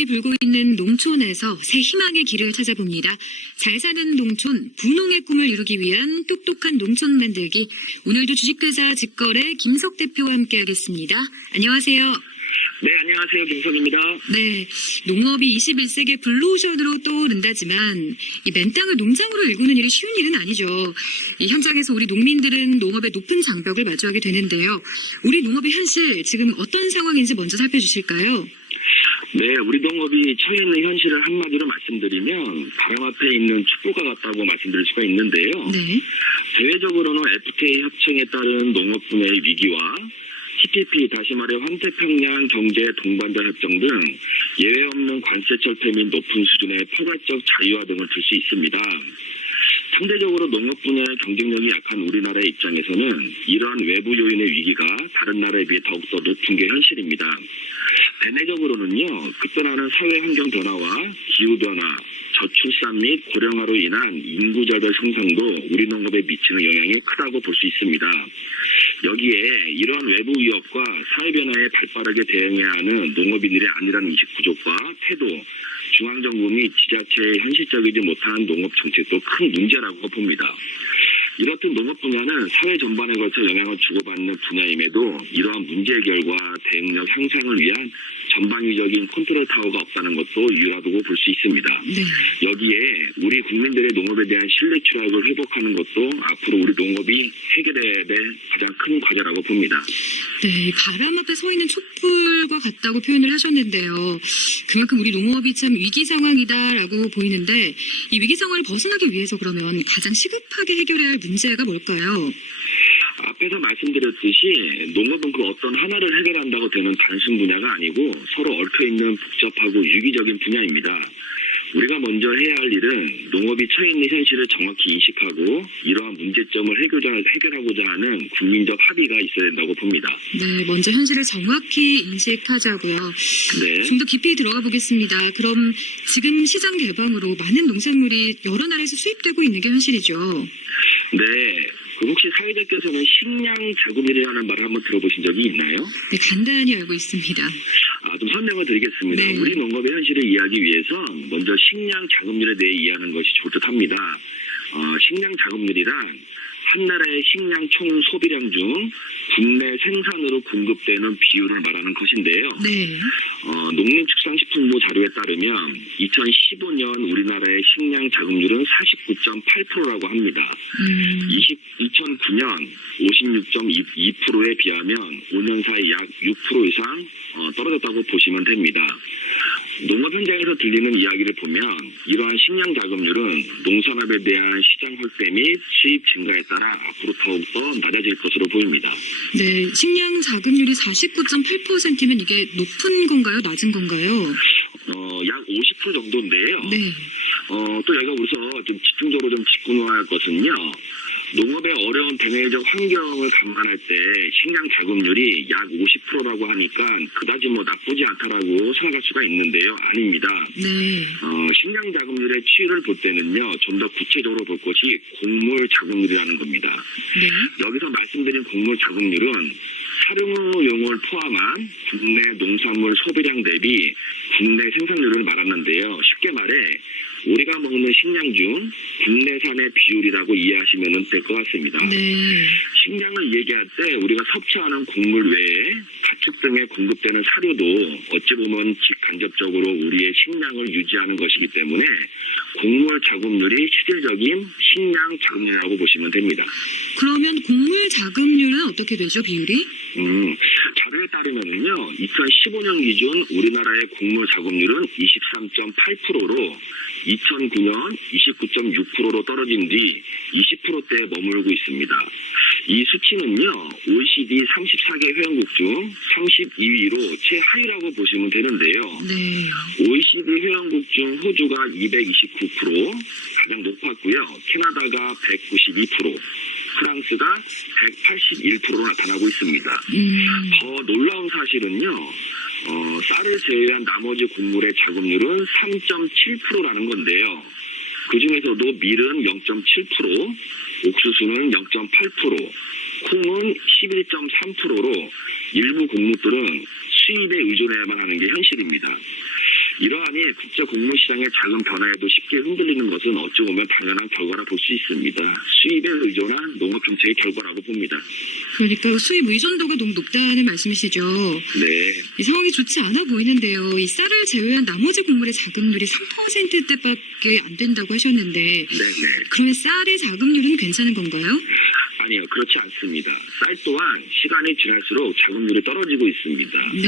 바람이 불고 있는 농촌에서 새 희망의 길을 찾아봅니다. 잘 사는 농촌, 부농의 꿈을 이루기 위한 똑똑한 농촌 만들기. 오늘도 주식회사 직거래 김석 대표와 함께하겠습니다. 안녕하세요. 네, 안녕하세요. 김석입니다. 네, 농업이 21세기의 블루오션으로 떠오른다지만 이 맨 땅을 농장으로 일구는 일이 쉬운 일은 아니죠. 이 현장에서 우리 농민들은 농업의 높은 장벽을 마주하게 되는데요. 우리 농업의 현실, 지금 어떤 상황인지 먼저 살펴주실까요? 네, 우리 농업이 처해 있는 현실을 한마디로 말씀드리면 바람 앞에 있는 촛불과 같다고 말씀드릴 수가 있는데요. 네. 대외적으로는 FTA 협정에 따른 농업 분야의 위기와 TPP, 다시 말해 환태평양 경제 동반자 협정 등 예외 없는 관세 철폐 및 높은 수준의 포괄적 자유화 등을 들 수 있습니다. 상대적으로 농업 분야의 경쟁력이 약한 우리나라의 입장에서는 이러한 외부 요인의 위기가 다른 나라에 비해 더욱더 높은 게 현실입니다. 대내적으로는요, 급변하는 사회 환경 변화와 기후 변화, 저출산 및 고령화로 인한 인구 절벽 형성도 우리 농업에 미치는 영향이 크다고 볼 수 있습니다. 여기에 이러한 외부 위협과 사회 변화에 발빠르게 대응해야 하는 농업인들의 안일한 인식 부족과 태도, 중앙정부 및 지자체의 현실적이지 못한 농업 정책도 큰 문제라고 봅니다. 이렇듯 농업 분야는 사회 전반에 걸쳐 영향을 주고받는 분야임에도 이러한 문제 해결과 대응력 향상을 위한 전방위적인 컨트롤 타워가 없다는 것도 유일하다고 볼 수 있습니다. 네. 여기에 우리 국민들의 농업에 대한 신뢰 추락을 회복하는 것도 앞으로 우리 농업이 해결해야 될 가장 큰 과제라고 봅니다. 네, 바람 앞에 서 있는 촛불과 같다고 표현을 하셨는데요. 그만큼 우리 농업이 참 위기 상황이다라고 보이는데 이 위기 상황을 벗어나기 위해서 그러면 가장 시급하게 해결해야 할 문제가 뭘까요? 앞에서 말씀드렸듯이 농업은 그 어떤 하나를 해결한다고 되는 단순 분야가 아니고 서로 얽혀있는 복잡하고 유기적인 분야입니다. 우리가 먼저 해야 할 일은 농업이 처해 있는 현실을 정확히 인식하고 이러한 문제점을 해결하고자 하는 국민적 합의가 있어야 된다고 봅니다. 네, 먼저 현실을 정확히 인식하자고요. 네. 좀 더 깊이 들어가 보겠습니다. 그럼 지금 시장 개방으로 많은 농산물이 여러 나라에서 수입되고 있는 게 현실이죠. 네. 혹시 사회자께서는 식량 자금률이라는 말을 한번 들어보신 적이 있나요? 네, 간단히 알고 있습니다. 좀 설명을 드리겠습니다. 네. 우리 농업의 현실을 이해하기 위해서 먼저 식량 자금률에 대해 이해하는 것이 좋을 듯합니다. 식량 자금률이란 한 나라의 식량 총 소비량 중 국내 생산으로 공급되는 비율을 말하는 것인데요. 네. 농림축산식품부 자료에 따르면 2015년 우리나라의 식량 자금률은 49.8%라고 합니다. 2009년 56.2%에 비하면 5년 사이 약 6% 이상 떨어졌다고 보시면 됩니다. 농업 현장에서 들리는 이야기를 보면 이러한 식량 자금률은 농산업에 대한 시장 확대 및 수입 증가에 따라 앞으로 더욱더 낮아질 것으로 보입니다. 네, 식량 자금률이 49.8%면 이게 높은 건가요? 낮은 건가요? 약 50% 정도인데요. 네. 또 여기가 우선 좀 집중적으로 좀 짚고 할 것은요. 농업의 어려운 대내적 환경을 감안할 때 식량 자금률이 약 50%라고 하니까 그다지 나쁘지 않다라고 생각할 수가 있는데요. 아닙니다. 네. 식량 자금률의 추이를 볼 때는요. 좀 더 구체적으로 볼 것이 곡물 자금률이라는 겁니다. 네. 여기서 말씀드린 곡물 자금률은 사료용을 포함한 국내 농산물 소비량 대비 국내 생산률을 말하는데요. 쉽게 말해 우리가 먹는 식량 중 국내산의 비율이라고 이해하시면 될 것 같습니다. 네. 식량을 얘기할 때 우리가 섭취하는 곡물 외에 가축 등에 공급되는 사료도 어찌 보면 직간접적으로 우리의 식량을 유지하는 것이기 때문에 곡물 자금률이 실질적인 식량 자금률이라고 보시면 됩니다. 그러면 곡물 자금률은 어떻게 되죠, 비율이? 자료에 따르면요, 2015년 기준 우리나라의 곡물 자금률은 23.8%로 2009년 29.6%로 떨어진 뒤 20%대에 머물고 있습니다. 이 수치는요, OECD 34개 회원국 중 32위로 최하위라고 보시면 되는데요. 네. OECD 회원국 중 호주가 229%, 가장 높았고요. 캐나다가 192%, 프랑스가 181%로 나타나고 있습니다. 더 놀라운 사실은요. 쌀을 제외한 나머지 곡물의 자금률은 3.7%라는 건데요. 그중에서도 밀은 0.7%, 옥수수는 0.8%, 콩은 11.3%로 일부 곡물들은 수입에 의존해야만 하는 게 현실입니다. 이러하니 국제 곡물 시장의 작은 변화에도 쉽게 흔들리는 것은 어찌 보면 당연한 결과라 볼 수 있습니다. 수입에 의존한 농업 정책의 결과라고 봅니다. 그러니까 수입 의존도가 너무 높다는 말씀이시죠. 네. 이 상황이 좋지 않아 보이는데요. 이 쌀을 제외한 나머지 곡물의 자급률이 3%대밖에 안 된다고 하셨는데 네네. 그러면 쌀의 자급률은 괜찮은 건가요? 아니요, 그렇지 않습니다. 쌀 또한 시간이 지날수록 자급률이 떨어지고 있습니다. 네.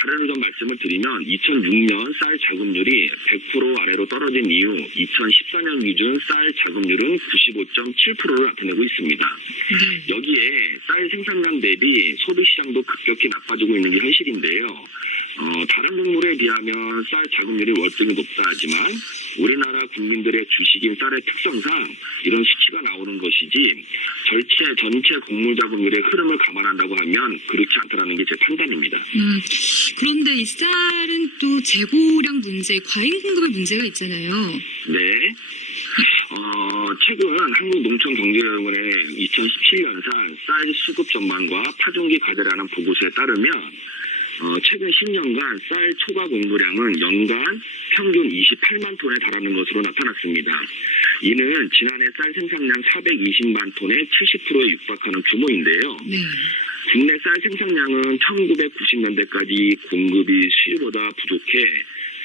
자료를 좀 말씀을 드리면 2006년 쌀 자급률이 100% 아래로 떨어진 이후 2014년 기준 쌀 자급률은 95.7%를 나타내고 있습니다. 네. 여기에 쌀 생산량 대비 소비 시장도 급격히 나빠지고 있는 게 현실인데요. 다른 곡물에 비하면 쌀 자급률이 월등히 높다 하지만 우리나라 국민들의 주식인 쌀의 특성상 이런 수치가 나오는 것이지 전체 곡물 자급률의 흐름을 감안한다고 하면 그렇지 않다는 게 제 판단입니다. 그런데 이 쌀은 또 재고량 문제, 과잉 공급의 문제가 있잖아요. 네. 최근 한국농촌경제연구원의 2017년산 쌀 수급 전망과 파종기 과제라는 보고서에 따르면 최근 10년간 쌀 초과 공급량은 연간 평균 28만 톤에 달하는 것으로 나타났습니다. 이는 지난해 쌀 생산량 420만 톤의 70%에 육박하는 규모인데요. 네. 국내 쌀 생산량은 1990년대까지 공급이 수요보다 부족해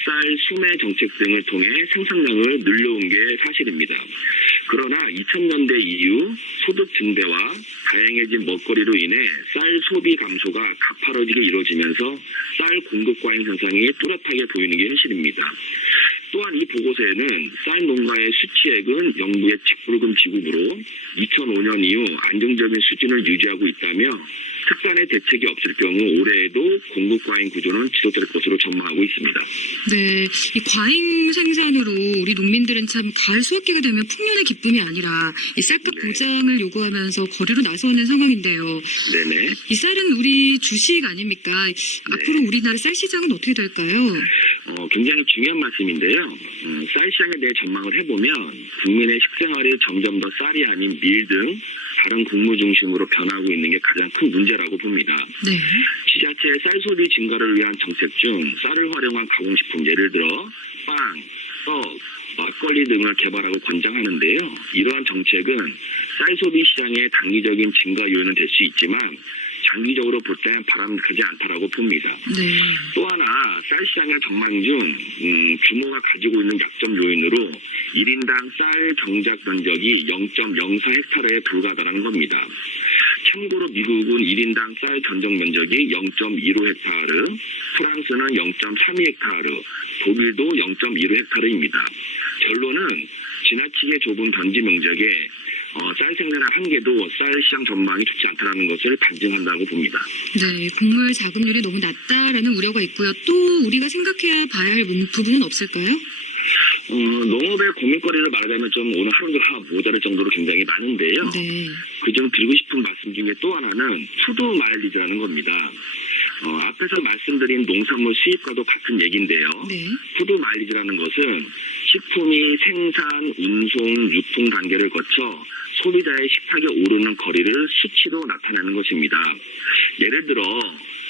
쌀 수매 정책 등을 통해 생산량을 늘려온 게 사실입니다. 그러나 2000년대 이후 소득 증대와 다양해진 먹거리로 인해 쌀 소비 감소가 가파르게 이루어지면서 쌀 공급 과잉 현상이 뚜렷하게 보이는 게 현실입니다. 또한 이 보고서에는 쌀 농가의 수취액은 영부의 직불금 지급으로 2005년 이후 안정적인 수준을 유지하고 있다며 특단의 대책이 없을 경우 올해에도 공급 과잉 구조는 지속될 것으로 전망하고 있습니다. 네, 이 과잉 생산으로 우리 농민들은 참 가을 수확기가 되면 풍년의 기쁨이 아니라 이 쌀값 네. 보장을 요구하면서 거리로 나서는 상황인데요. 네네. 이 쌀은 우리 주식 아닙니까? 앞으로 우리나라 쌀 시장은 어떻게 될까요? 굉장히 중요한 말씀인데요. 쌀 시장에 대해 전망을 해보면 국민의 식생활이 점점 더 쌀이 아닌 밀 등 다른 곡물 중심으로 변하고 있는 게 가장 큰 문제라고 봅니다. 네. 지자체의 쌀 소비 증가를 위한 정책 중 쌀을 활용한 가공식품 예를 들어 빵, 떡, 막걸리 등을 개발하고 권장하는데요. 이러한 정책은 쌀 소비 시장의 단기적인 증가 요인은 될 수 있지만 장기적으로 볼 때는 바람직하지 않다라고 봅니다. 네. 또 하나 쌀 시장의 전망 중 규모가 가지고 있는 약점 요인으로 1인당 쌀 경작 면적이 0.04헥타르에 불과하다는 겁니다. 참고로 미국은 1인당 쌀 견적 면적이 0.15헥타르, 프랑스는 0.32헥타르, 독일도 0.15헥타르입니다. 결론은 지나치게 좁은 견지 면적에 쌀 생산의 한계도 쌀 시장 전망이 좋지 않다는 것을 반증한다고 봅니다. 네, 곡물 자급률이 너무 낮다라는 우려가 있고요. 또 우리가 생각해야 봐야 할 부분은 없을까요? 농업의 고민거리를 말하자면 좀 오늘 하루도 모자랄 정도로 굉장히 많은데요. 네. 그중 드리고 싶은 말씀 중에 또 하나는 푸드 마일리지라는 겁니다. 앞에서 말씀드린 농산물 수입과도 같은 얘기인데요. 네. 푸드 마일리지라는 것은 식품이 생산, 운송, 유통 단계를 거쳐 소비자의 식탁에 오르는 거리를 수치로 나타내는 것입니다. 예를 들어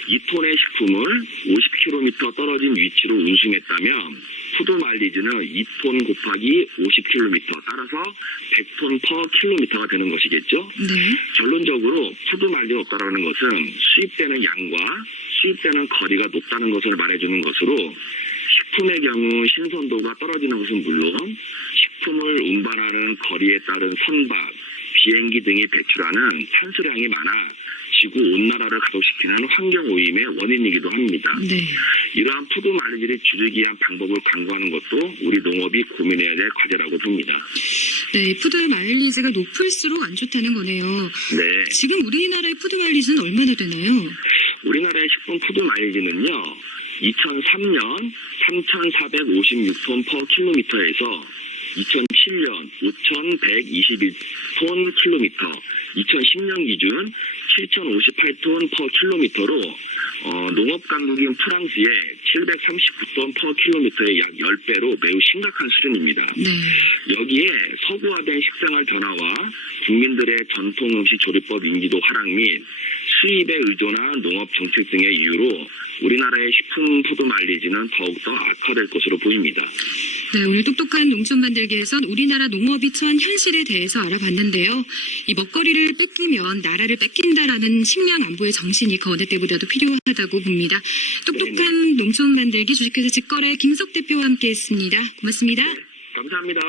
2톤의 식품을 50km 떨어진 위치로 운송했다면 푸드 마일리지는 2톤 곱하기 50km 따라서 100톤 per 킬로미터가 되는 것이겠죠. 네. 결론적으로 푸드 마일리지가 없다는 것은 수입되는 양과 수입되는 거리가 높다는 것을 말해주는 것으로 식품의 경우 신선도가 떨어지는 것은 물론 식품을 운반하는 거리에 따른 선박, 비행기 등이 배출하는 탄소량이 많아 지구온난화를 가속시키는 환경오염의 원인이기도 합니다. 네. 이러한 푸드 마일리지를 줄이기 위한 방법을 강구하는 것도 우리 농업이 고민해야 될 과제라고 봅니다. 네, 푸드 마일리지가 높을수록 안 좋다는 거네요. 네. 지금 우리나라의 푸드 마일리지는 얼마나 되나요? 우리나라의 식품 푸드 마일리지는요. 2003년 3,456톤 per 킬로미터에서 2007년 5,121톤 킬로미터, 2010년 기준 7,058톤 per 킬로미터로 농업 강국인 프랑스의 739톤 퍼 킬로미터의 약 10배로 매우 심각한 수준입니다. 네. 여기에 서구화된 식생활 변화와 국민들의 전통 음식 조리법 인지도 하락 및 수입에 의존한 농업 정책 등의 이유로 우리나라의 식품 포도 말리지는 더욱더 악화될 것으로 보입니다. 네, 오늘 똑똑한 농촌 만들기에선 우리나라 농업이 처한 현실에 대해서 알아봤는데요. 이 먹거리를 뺏기면 나라를 뺏긴다라는 식량 안보의 정신이 그 어느 때보다도 필요하다고 봅니다. 똑똑한 농촌 만들기 주식회사 직거래 김석 대표와 함께했습니다. 고맙습니다. 감사합니다.